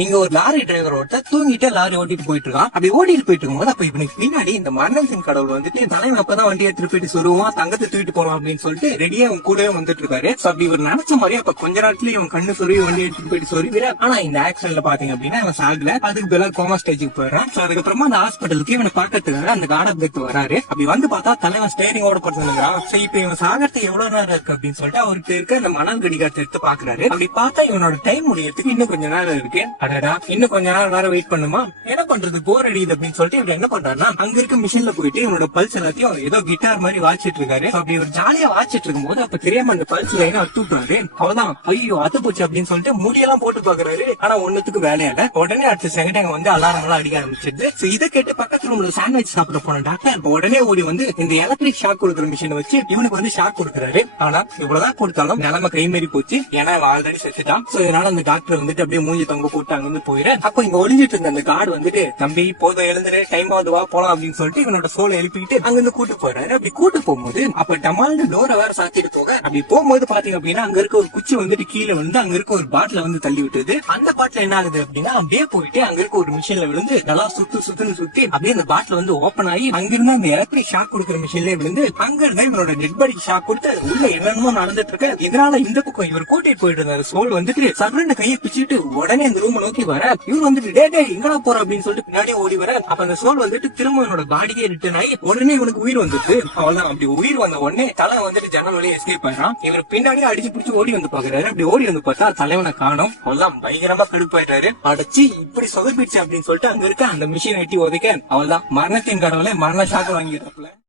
இங்க ஒரு lorry driver ஒருத்தர் தூங்கிட்டு லாரி ஓட்டிட்டு போயிட்டு இருக்கான். அப்படி ஓட்டிட்டு போயிட்டு இருக்கும்போது அப்ப இவனுக்கு பின்னாடி இந்த மரணத்தின் கடவுள் வந்துட்டு தலைவன் அப்பதான் வண்டி எடுத்துட்டு போயிட்டு சொல்லுவான், தங்கத்தை தூக்கிட்டு போலாம் அப்படின்னு சொல்லிட்டு ரெடியா அவன் கூடவே வந்துட்டு இருக்காரு. அப்படி இவர் நினைச்ச மாதிரி அப்ப கொஞ்ச நேரத்துல இவன் கண்ணு சொருவி வண்டி எடுத்துட்டு போயிட்டு சொருவிட. ஆனா இந்த ஆக்சிடென்ட்ல பாத்தீங்க அப்படின்னா அவன் சாகல. அதுக்கு பதிலா கோமா ஸ்டேஜுக்கு போயிடுறான். அதுக்கப்புறமா அந்த ஹாஸ்பிட்டலுக்கு இவனை பாக்கிறதுக்காக அந்த காடத்துக்கு வராரு. அப்படி வந்து பார்த்தா தலைவன் ஸ்டேரிங் ஓட படுத்துருக்கான். இப்ப இவன் சாகிறதுக்கு எவ்வளவு நேரம் இருக்கு அப்படின்னு சொல்லிட்டு அவருக்கு இருக்க அந்த மணல் கடிகாரத்தை எடுத்து பாக்குறாரு. அப்படி பார்த்தா இவனோட டைம் முடியறதுக்கு இன்னும் கொஞ்ச நேரம் இருக்கு. அடடா, இன்னும் கொஞ்ச நேரம் வேற வெயிட் பண்ணுமா, என்ன பண்றது, போர் அடிக்குது அப்படின்னு சொல்லிட்டு இவர் என்ன பண்றாருன்னா அங்க இருக்க மிஷின்ல போயிட்டு இவனோட பல்ஸ் எல்லாத்தையும் ஏதோ கிட்டார் மாதிரி வாச்சிட்டு இருக்காரு. அப்படி ஒரு ஜாலியா வாச்சிட்டு இருக்கும் போது அப்ப தெரியாம அந்த பல்ஸ் லைன் அத்துட்டாரு. அவ்வளவுதான், ஐயோ அத்து போச்சு அப்படின்னு சொல்லிட்டு முடியெல்லாம் போட்டு பாக்குறாரு. ஆனா ஒண்ணுத்துக்கு வேலையால. உடனே அடுத்த செகண்ட் அங்க வந்து அலாரம் எல்லாம் அடிக்க ஆரம்பிச்சிருது. இதை கேட்டு பக்கத்து ரூம்ல சாண்ட்விச் சாப்பிட போன டாக்டர் உடனே ஓடி வந்து இந்த எலக்ட்ரிக் ஷாக் கொடுக்குற மிஷினை வச்சு இவனுக்கு வந்து ஷாக் கொடுக்குறாரு. ஆனா இவ்வளவுதான் கொடுத்தாலும் நிலைமை கை மீறி போச்சு. ஏன்னா ஆல்ரெடி செத்துட்டான். இதனால அந்த டாக்டர் வந்துட்டு அப்படியே மூஞ்சி தொங்க போட்டு அங்க வந்து போயிரு. அப்ப இங்க ஒளிஞ்சிட்டு இருந்த அந்த கார்டு வந்துட்டு, தம்பி போதும் எழுந்துரு, டைம் ஆகுது, வா போலாம் அப்படின்னு சொல்லிட்டு இவனோட சோலை எழுப்பிட்டு அங்க இருந்து கூட்டு போறாரு. அப்படி கூட்டு போகும்போது அப்ப டமால்னு டோரை வேற சாத்திட்டு போக அப்படி போகும்போது பாத்தீங்க அப்படின்னா அங்க இருக்க ஒரு குச்சி வந்துட்டு கீழே வந்து அங்க இருக்க ஒரு பாட்டில வந்து தள்ளி விட்டுது. அந்த பாட்டில என்ன ஆகுது அப்படின்னா அப்படியே போயிட்டு அங்க இருக்க ஒரு மிஷின்ல விழுந்து நல்லா சுத்துன்னு சுத்தி அப்படியே அந்த பாட்டில வந்து ஓபன் ஆகி அங்கிருந்து அந்த எலக்ட்ரிக் ஷாக் கொடுக்குற மிஷின்ல விழுந்து அங்க இருந்தா இவனோட டெட் பாடிக்கு ஷாக் கொடுத்து உள்ள என்னென்னமோ நடந்துட்டு இருக்கு. இதனால இந்த பக்கம் இவர் கூட்டிட்டு போயிட்டு இருந்தாரு சோல் வந்துட்டு சர்வன்னு கையை பிச்சுட்டு உடனே அந்த ரூம் நோக்கி வர இவர் வந்துட்டு டே எங்கடா போற அப்படின்னு சொல்லிட்டு பின்னாடியே ஓடி வர. அப்ப அந்த சோல் வந்துட்டு திரும்ப என்னோட பாடிக்கே ரிட்டர்ன் ஆகி உடனே இவனுக்கு உயிர் வந்துட்டு அவ்வளவுதான். அப்படி உயிர் வந்த உடனே தலை வந்துட்டு ஜன்னல் வழியே எஸ்கேப் ஆயிடான். இவர் பின்னாடியே அடிச்சு பிடிச்சு ஓடி வந்து பாக்குறாரு. அப்படி ஓடி வந்து பார்த்தா தலைவனை காணோம். அவ்வளவுதான், பயங்கரமா கடுப்பாயிட்டாரு. அடைச்சு இப்படி சொதப்பிடுச்சு அப்படின்னு சொல்லிட்டு அங்க இருக்க அந்த மிஷின் எட்டி உதைக்க அவ்வளவுதான், மரணத்தின் கடவுளை மரண ஷாக்கு வாங்கிடுறாப்புல.